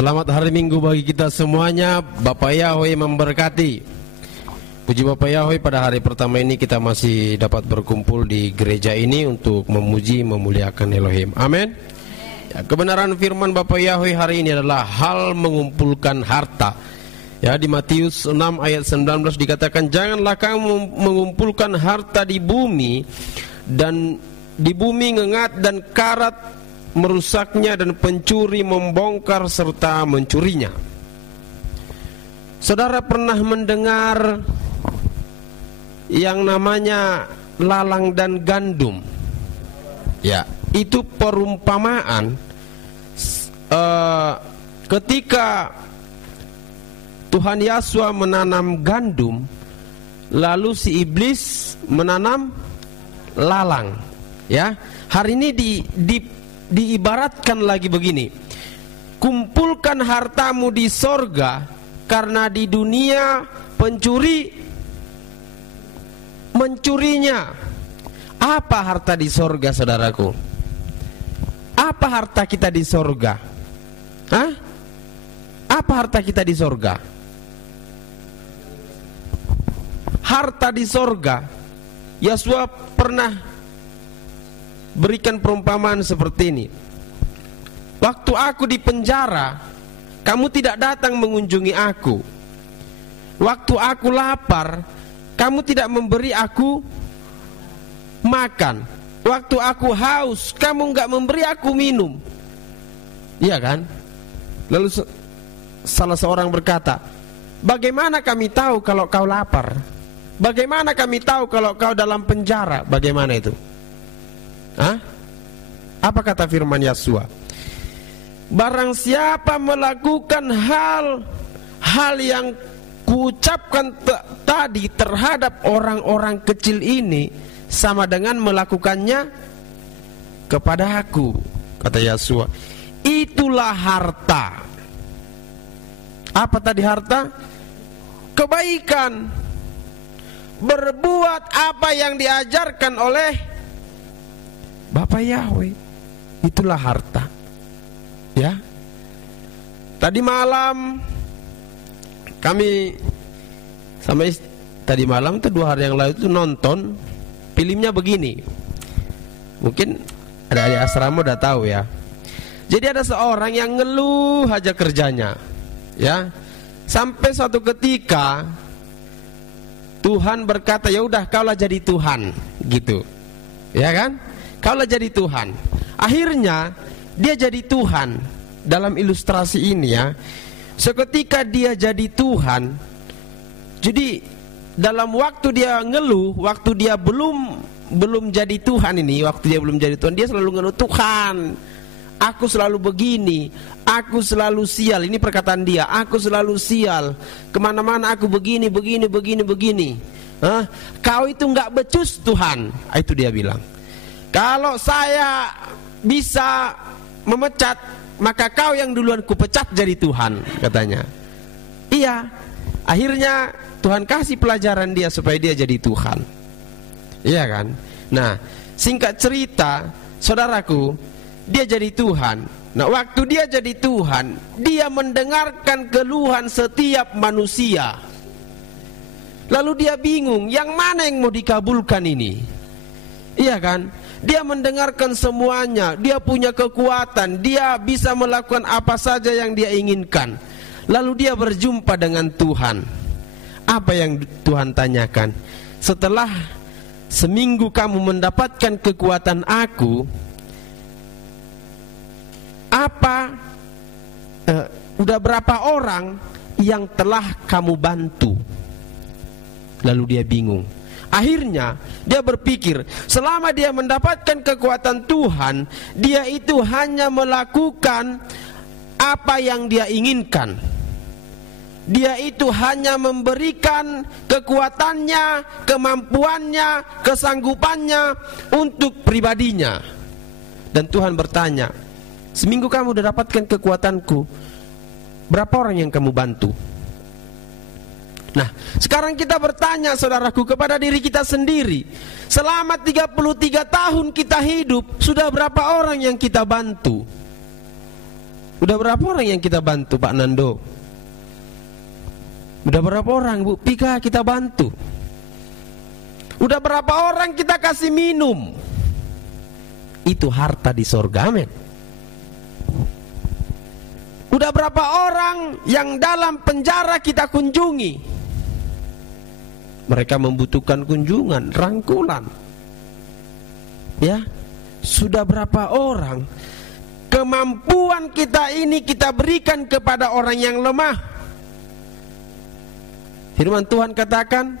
Selamat hari Minggu bagi kita semuanya. Bapak Yahweh memberkati. Puji Bapak Yahweh, pada hari pertama ini kita masih dapat berkumpul di gereja ini untuk memuji, memuliakan Elohim. Amin. Ya, kebenaran firman Bapak Yahweh hari ini adalah hal mengumpulkan harta. Ya, di Matius 6 ayat 19 dikatakan, janganlah kamu mengumpulkan harta di bumi, dan di bumi ngengat dan karat merusaknya, dan pencuri membongkar serta mencurinya. Saudara pernah mendengar yang namanya lalang dan gandum? Ya, itu perumpamaan ketika Tuhan Yesus menanam gandum, lalu si iblis menanam lalang. Ya, hari ini diibaratkan lagi begini: kumpulkan hartamu di sorga, karena di dunia pencuri mencurinya. Apa harta di sorga, saudaraku? Apa harta kita di sorga? Hah? Apa harta kita di sorga? Harta di sorga, Yesus pernah berikan perumpamaan seperti ini. Waktu aku di penjara, kamu tidak datang mengunjungi aku. Waktu aku lapar, kamu tidak memberi aku makan. Waktu aku haus, kamu enggak memberi aku minum. Iya kan? Lalu salah seorang berkata, bagaimana kami tahu kalau kau lapar? Bagaimana kami tahu kalau kau dalam penjara? Bagaimana itu? Hah? Apa kata firman Yesus? Barang siapa melakukan hal yang kuucapkan tadi terhadap orang-orang kecil ini, sama dengan melakukannya kepada aku, kata Yesus. Itulah harta. Apa tadi harta? Kebaikan. Berbuat apa yang diajarkan oleh Bapak Yahweh, itulah harta. Ya. Tadi malam kami tadi malam itu 2 hari yang lalu itu nonton filmnya begini. Mungkin ada di asrama udah tahu ya. Jadi ada seorang yang ngeluh aja kerjanya. Ya. Sampai suatu ketika Tuhan berkata, ya udah kaulah jadi Tuhan, gitu. Ya kan? Kaulah jadi Tuhan. Akhirnya dia jadi Tuhan. Dalam ilustrasi ini ya, seketika dia jadi Tuhan, jadi dalam waktu dia ngeluh, waktu dia belum jadi Tuhan ini, waktu dia belum jadi Tuhan, dia selalu ngeluh, Tuhan, aku selalu begini, aku selalu sial. Ini perkataan dia, aku selalu sial, kemana-mana aku begini. Hah? Kau itu nggak becus Tuhan. Itu dia bilang, kalau saya bisa memecat, maka kau yang duluan kupecat jadi Tuhan, katanya. Iya. Akhirnya Tuhan kasih pelajaran dia supaya dia jadi Tuhan. Iya kan? Nah, singkat cerita, saudaraku, dia jadi Tuhan. Nah, waktu dia jadi Tuhan, dia mendengarkan keluhan setiap manusia. Lalu dia bingung, yang mana yang mau dikabulkan ini? Iya kan? Dia mendengarkan semuanya, dia punya kekuatan, dia bisa melakukan apa saja yang dia inginkan. Lalu dia berjumpa dengan Tuhan. Apa yang Tuhan tanyakan? Setelah seminggu kamu mendapatkan kekuatan aku, udah berapa orang yang telah kamu bantu? Lalu dia bingung. Akhirnya dia berpikir, selama dia mendapatkan kekuatan Tuhan, dia itu hanya melakukan apa yang dia inginkan. Dia itu hanya memberikan kekuatannya, kemampuannya, kesanggupannya untuk pribadinya. Dan Tuhan bertanya, seminggu kamu sudah dapatkan kekuatanku, berapa orang yang kamu bantu? Nah, sekarang kita bertanya, saudaraku, kepada diri kita sendiri. Selama 33 tahun kita hidup, sudah berapa orang yang kita bantu? Udah berapa orang yang kita bantu, Pak Nando? Udah berapa orang, Bu Pika, kita bantu? Udah berapa orang kita kasih minum? Itu harta di sorga, men. Udah berapa orang yang dalam penjara kita kunjungi? Mereka membutuhkan kunjungan, rangkulan. Ya, sudah berapa orang? Kemampuan kita ini kita berikan kepada orang yang lemah. Firman Tuhan katakan,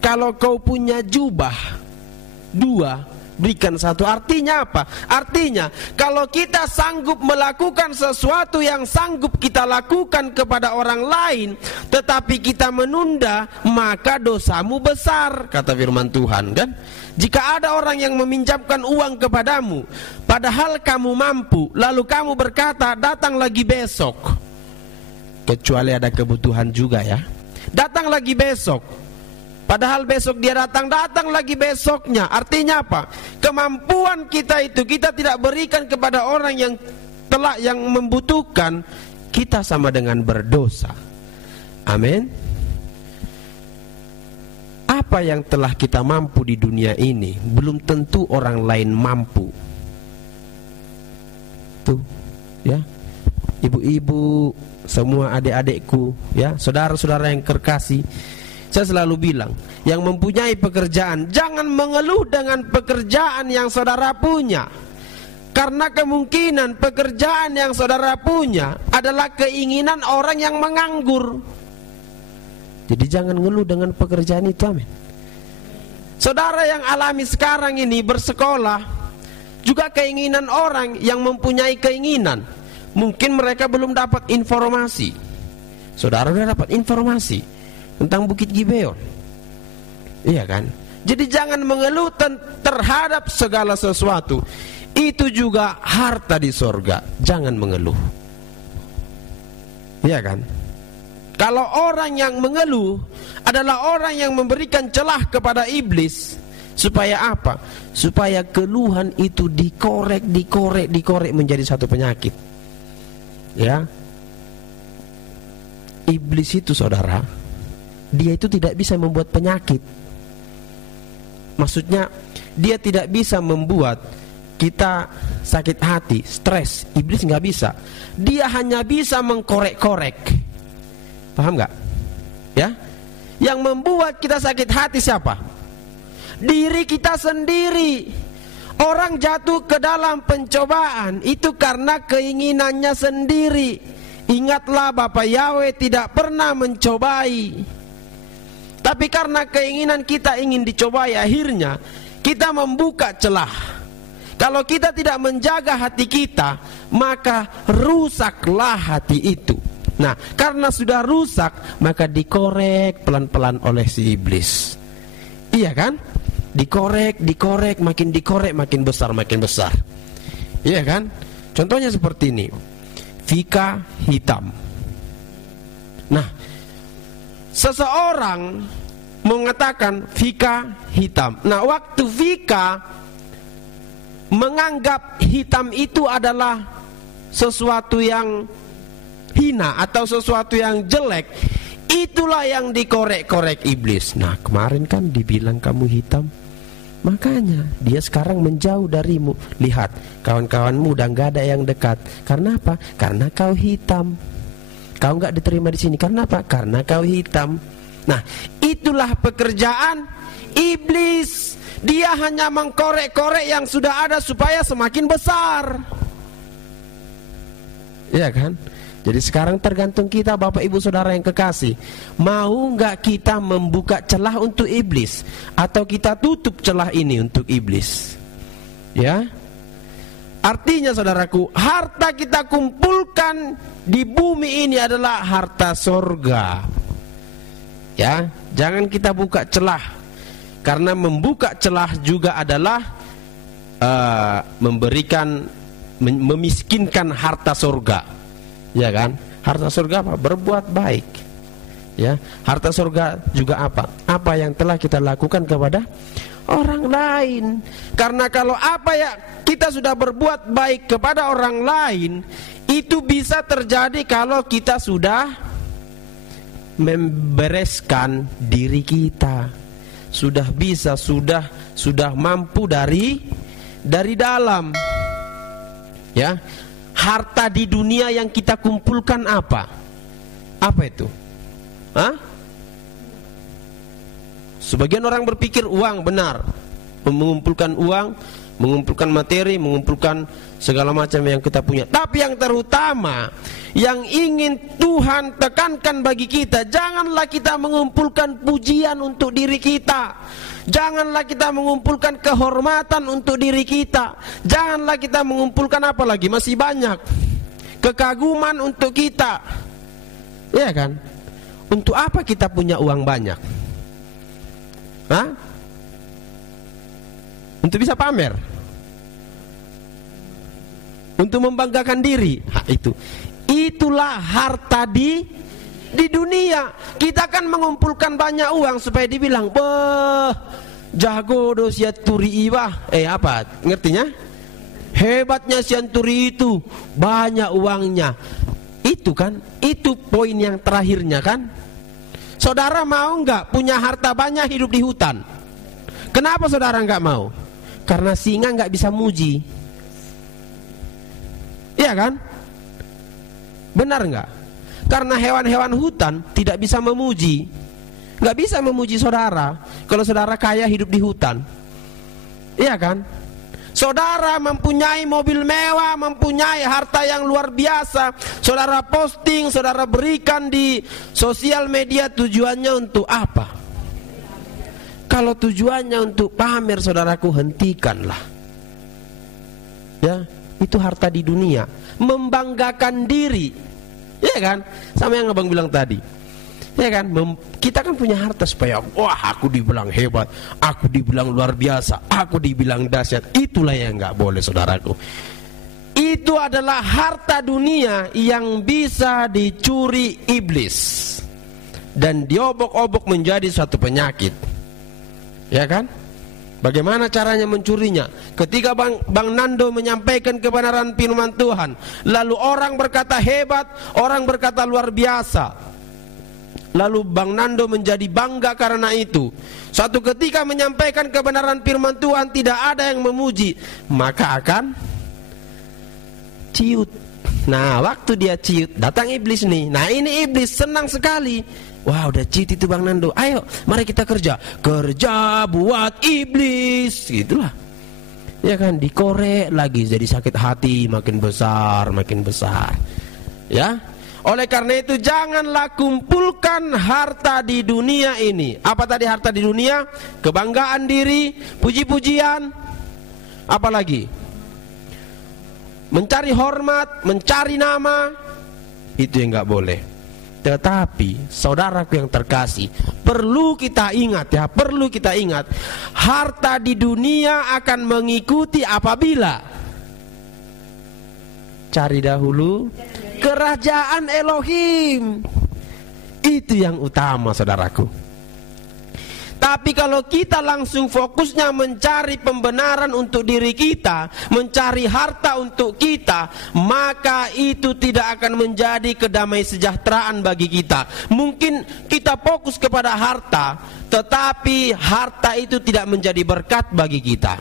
kalau kau punya jubah 2, berikan 1. Artinya apa? Artinya kalau kita sanggup melakukan sesuatu yang sanggup kita lakukan kepada orang lain, tetapi kita menunda, maka dosamu besar, kata firman Tuhan, kan? Jika ada orang yang meminjamkan uang kepadamu, padahal kamu mampu, lalu kamu berkata, datang lagi besok, kecuali ada kebutuhan juga, ya, datang lagi besok. Padahal besok dia datang lagi besoknya. Artinya apa? Kemampuan kita itu kita tidak berikan kepada orang yang membutuhkan, kita sama dengan berdosa. Amin. Apa yang telah kita mampu di dunia ini belum tentu orang lain mampu. Tuh, ya. Ibu-ibu, semua adik-adikku, ya, saudara-saudara yang terkasih, saya selalu bilang, yang mempunyai pekerjaan, jangan mengeluh dengan pekerjaan yang saudara punya. Karena kemungkinan pekerjaan yang saudara punya adalah keinginan orang yang menganggur. Jadi jangan ngeluh dengan pekerjaan itu, amin. Saudara yang alami sekarang ini bersekolah, juga keinginan orang yang mempunyai keinginan. Mungkin mereka belum dapat informasi. Saudara sudah dapat informasi tentang Bukit Gibeon, iya kan? Jadi jangan mengeluh terhadap segala sesuatu. Itu juga harta di sorga. Jangan mengeluh, iya kan? Kalau orang yang mengeluh adalah orang yang memberikan celah kepada iblis. Supaya apa? Supaya keluhan itu dikorek menjadi satu penyakit. Ya, iblis itu, saudara, dia itu tidak bisa membuat penyakit. Maksudnya dia tidak bisa membuat kita sakit hati, stres. Iblis nggak bisa. Dia hanya bisa mengkorek-korek. Paham nggak? Ya, yang membuat kita sakit hati siapa? Diri kita sendiri. Orang jatuh ke dalam pencobaan itu karena keinginannya sendiri. Ingatlah, Bapa Yahweh tidak pernah mencobai. Tapi karena keinginan kita ingin dicobai, akhirnya kita membuka celah. Kalau kita tidak menjaga hati kita, maka rusaklah hati itu. Nah, karena sudah rusak, maka dikorek pelan-pelan oleh si iblis. Iya kan? Dikorek, makin besar. Iya kan? Contohnya seperti ini. Fika hitam. Nah, seseorang mengatakan fika hitam. Nah, waktu Fika menganggap hitam itu adalah sesuatu yang hina atau sesuatu yang jelek, itulah yang dikorek-korek iblis. Nah, kemarin kan dibilang kamu hitam, makanya dia sekarang menjauh darimu. Lihat, kawan-kawanmu udah gak ada yang dekat. Karena apa? Karena kau hitam. Kau gak diterima di sini. Karena apa? Karena kau hitam. Nah, itulah pekerjaan iblis. Dia hanya mengkorek-korek yang sudah ada supaya semakin besar. Iya kan? Jadi sekarang tergantung kita, Bapak Ibu Saudara yang kekasih. Mau gak kita membuka celah untuk iblis, atau kita tutup celah ini untuk iblis? Ya. Artinya, saudaraku, harta kita kumpulkan di bumi ini adalah harta sorga. Ya, jangan kita buka celah. Karena membuka celah juga adalah memiskinkan harta sorga. Ya kan? Harta surga apa? Berbuat baik. Ya, harta surga juga apa? Apa yang telah kita lakukan kepada orang lain. Karena kalau apa ya kita sudah berbuat baik kepada orang lain, Itu bisa terjadi kalau kita sudah membereskan diri kita, sudah bisa, sudah mampu dari dalam. Ya, harta di dunia yang kita kumpulkan apa? Apa itu? Hah? Sebagian orang berpikir uang, benar, mengumpulkan uang, mengumpulkan materi, mengumpulkan segala macam yang kita punya. Tapi yang terutama, yang ingin Tuhan tekankan bagi kita, janganlah kita mengumpulkan pujian untuk diri kita, janganlah kita mengumpulkan kehormatan untuk diri kita, janganlah kita mengumpulkan apa lagi, masih banyak kekaguman untuk kita. Ya kan? Untuk apa kita punya uang banyak? Hah? Untuk bisa pamer, untuk membanggakan diri. Itulah harta di dunia. Kita kan mengumpulkan banyak uang supaya dibilang, "Beh, jago do si Turi iba." Apa? Ngertinya? Hebatnya si Turi itu, banyak uangnya. Itu kan, itu poin yang terakhirnya kan. Saudara mau nggak punya harta banyak hidup di hutan? Kenapa saudara nggak mau? Karena singa nggak bisa muji. Iya kan? Benar nggak? Karena hewan-hewan hutan tidak bisa memuji, nggak bisa memuji saudara. Kalau saudara kaya hidup di hutan, iya kan? Saudara mempunyai mobil mewah, mempunyai harta yang luar biasa, saudara posting, saudara berikan di sosial media, tujuannya untuk apa? Kalau tujuannya untuk pamer, saudaraku, hentikanlah. Ya, itu harta di dunia, membanggakan diri, ya kan? Sama yang abang bilang tadi, ya kan? Kita kan punya harta supaya, wah, aku dibilang hebat, aku dibilang luar biasa, aku dibilang dahsyat. Itulah yang nggak boleh, saudaraku. Itu adalah harta dunia yang bisa dicuri iblis dan diobok-obok menjadi suatu penyakit. Ya kan? Bagaimana caranya mencurinya? Ketika Bang Nando menyampaikan kebenaran firman Tuhan, lalu orang berkata hebat, orang berkata luar biasa, lalu Bang Nando menjadi bangga karena itu. Suatu ketika menyampaikan kebenaran firman Tuhan, tidak ada yang memuji, maka akan ciut. Nah, waktu dia ciut, datang iblis nih. Nah, ini iblis senang sekali. Wah, udah ciut itu Bang Nando, ayo mari kita kerja buat iblis. Gitulah, ya kan? Dikorek lagi, jadi sakit hati, makin besar ya. Oleh karena itu, janganlah kumpulkan harta di dunia ini. Apa tadi harta di dunia? Kebanggaan diri, puji-pujian, apalagi mencari hormat, mencari nama. Itu yang nggak boleh. Tetapi saudaraku yang terkasih, perlu kita ingat ya, perlu kita ingat, harta di dunia akan mengikuti apabila cari dahulu kerajaan Elohim. Itu yang utama, saudaraku. Tapi kalau kita langsung fokusnya mencari pembenaran untuk diri kita, mencari harta untuk kita, maka itu tidak akan menjadi kedamaian sejahteraan bagi kita. Mungkin kita fokus kepada harta, tetapi harta itu tidak menjadi berkat bagi kita.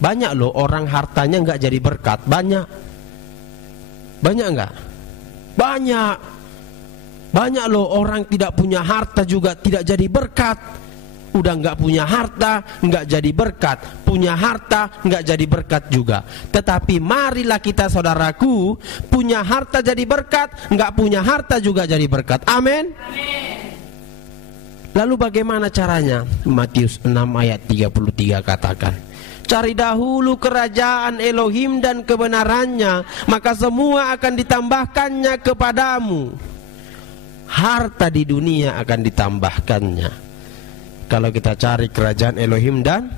Banyak loh orang hartanya nggak jadi berkat. Banyak nggak? Banyak loh orang tidak punya harta juga tidak jadi berkat. Udah nggak punya harta, nggak jadi berkat. Punya harta, nggak jadi berkat juga. Tetapi marilah kita, saudaraku, punya harta jadi berkat, nggak punya harta juga jadi berkat. Amin. Lalu bagaimana caranya? Matius 6 ayat 33 katakan, cari dahulu kerajaan Elohim dan kebenarannya, maka semua akan ditambahkannya kepadamu. Harta di dunia akan ditambahkannya kalau kita cari kerajaan Elohim dan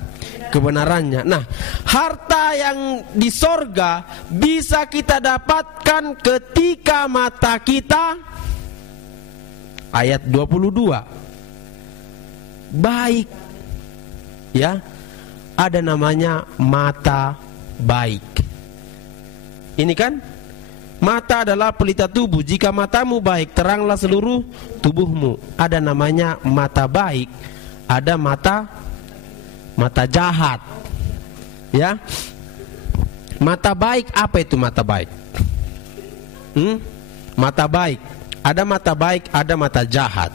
kebenarannya. Nah, harta yang di sorga bisa kita dapatkan ketika mata kita, ayat 22, baik. Ya, ada namanya mata baik. Ini kan Mata adalah pelita tubuh. Jika matamu baik, teranglah seluruh tubuhmu. Ada namanya mata baik, ada mata jahat. Ya. Mata baik, apa itu mata baik? Mata baik. Ada mata baik, ada mata jahat.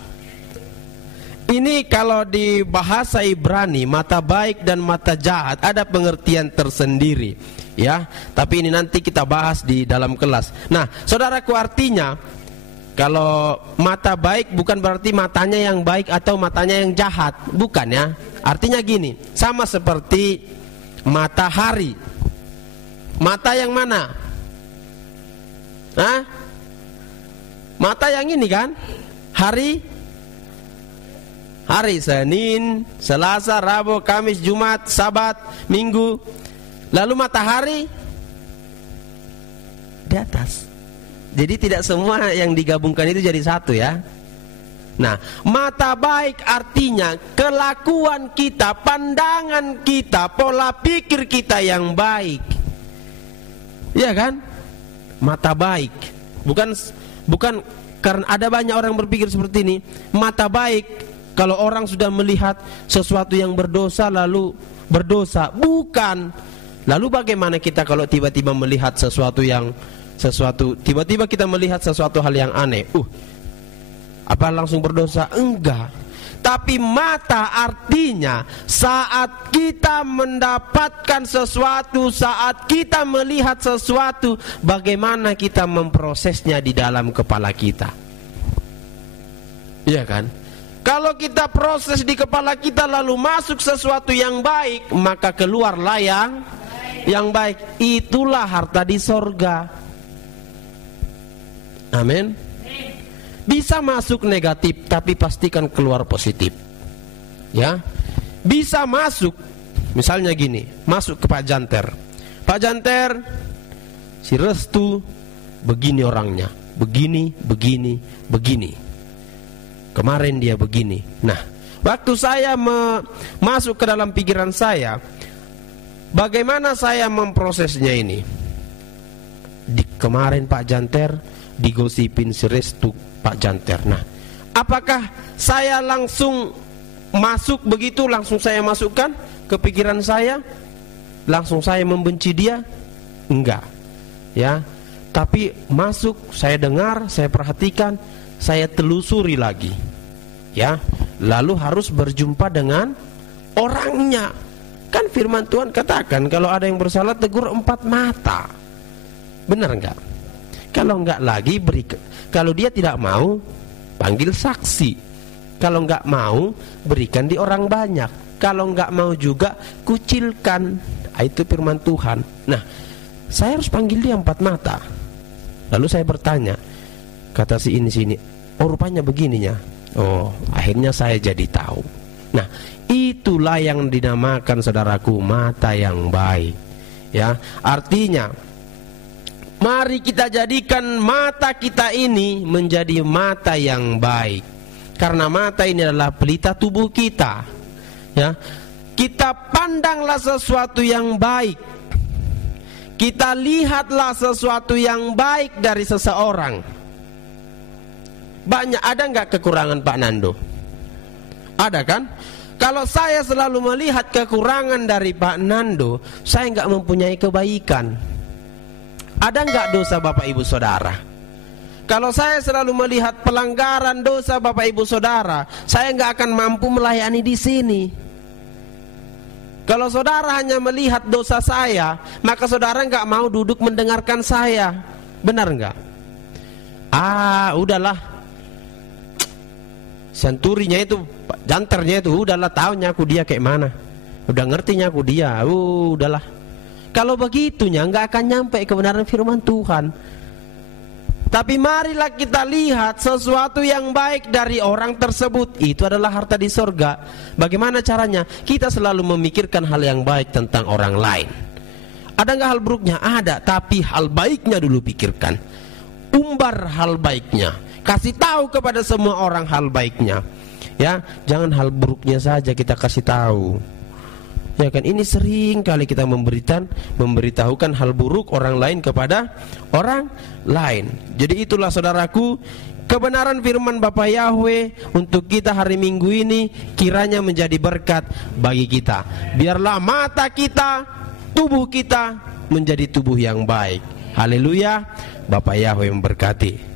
Ini kalau di bahasa Ibrani, mata baik dan mata jahat ada pengertian tersendiri, ya. Tapi ini nanti kita bahas di dalam kelas. Nah, saudaraku, artinya kalau mata baik bukan berarti matanya yang baik atau matanya yang jahat, bukan ya. Artinya gini, sama seperti matahari. Mata yang mana? Hah? Mata yang ini kan? Hari Senin, Selasa, Rabu, Kamis, Jumat, Sabat, Minggu. Lalu matahari di atas. Jadi tidak semua yang digabungkan itu jadi satu ya. Nah, mata baik artinya kelakuan kita, pandangan kita, pola pikir kita yang baik. Iya kan? Mata baik. Bukan karena ada banyak orang berpikir seperti ini. Mata baik kalau orang sudah melihat sesuatu yang berdosa lalu berdosa, bukan. Lalu bagaimana kita kalau tiba-tiba melihat tiba-tiba kita melihat sesuatu hal yang aneh? Apa langsung berdosa? Enggak. Tapi mata artinya saat kita mendapatkan sesuatu, saat kita melihat sesuatu, bagaimana kita memprosesnya di dalam kepala kita. Iya kan? Kalau kita proses di kepala kita lalu masuk sesuatu yang baik, maka keluarlah yang baik. Itulah harta di sorga. Amin. Bisa masuk negatif, tapi pastikan keluar positif. Ya, bisa masuk. Misalnya gini, masuk ke Pak Janter. Pak Janter, si Restu begini orangnya, begini. Kemarin dia begini. Nah, waktu saya masuk ke dalam pikiran saya, bagaimana saya memprosesnya ini? Kemarin Pak Janter digosipin si Restu Pak Janter. Nah, apakah saya langsung masuk begitu, langsung saya masukkan ke pikiran saya, langsung saya membenci dia? Enggak, ya. Tapi masuk, saya dengar, saya perhatikan, saya telusuri lagi, ya. Lalu harus berjumpa dengan orangnya. Kan firman Tuhan katakan kalau ada yang bersalah tegur 4 mata. Benar enggak? Kalau enggak lagi kalau dia tidak mau, panggil saksi. Kalau enggak mau, berikan di orang banyak. Kalau enggak mau juga, kucilkan. Itu firman Tuhan. Nah, saya harus panggil dia 4 mata. Lalu saya bertanya, kata si ini, oh rupanya begininya. Oh, akhirnya saya jadi tahu. Nah, itulah yang dinamakan, saudaraku, mata yang baik. Ya, artinya mari kita jadikan mata kita ini menjadi mata yang baik. Karena mata ini adalah pelita tubuh kita. Ya, kita pandanglah sesuatu yang baik. Kita lihatlah sesuatu yang baik dari seseorang. Banyak, ada nggak kekurangan Pak Nando? Ada kan? Kalau saya selalu melihat kekurangan dari Pak Nando, saya nggak mempunyai kebaikan. Ada nggak dosa Bapak Ibu Saudara? Kalau saya selalu melihat pelanggaran dosa Bapak Ibu Saudara, saya nggak akan mampu melayani di sini. Kalau saudara hanya melihat dosa saya, maka saudara nggak mau duduk mendengarkan saya. Benar nggak? Udahlah. Senturinya itu, janternya itu, udahlah, tahunya aku dia kayak mana. Udah ngertinya aku dia, udahlah. Kalau begitunya nggak akan nyampe kebenaran firman Tuhan. Tapi marilah kita lihat sesuatu yang baik dari orang tersebut. Itu adalah harta di sorga. Bagaimana caranya? Kita selalu memikirkan hal yang baik tentang orang lain. Ada nggak hal buruknya? Ada, tapi hal baiknya dulu pikirkan. Umbar hal baiknya. Kasih tahu kepada semua orang hal baiknya. Ya, jangan hal buruknya saja kita kasih tahu. Ya kan, ini sering kali kita memberitahukan hal buruk orang lain kepada orang lain. Jadi itulah saudaraku, kebenaran firman Bapa Yahweh untuk kita hari Minggu ini kiranya menjadi berkat bagi kita. Biarlah mata kita, tubuh kita menjadi tubuh yang baik. Haleluya. Bapa Yahweh memberkati.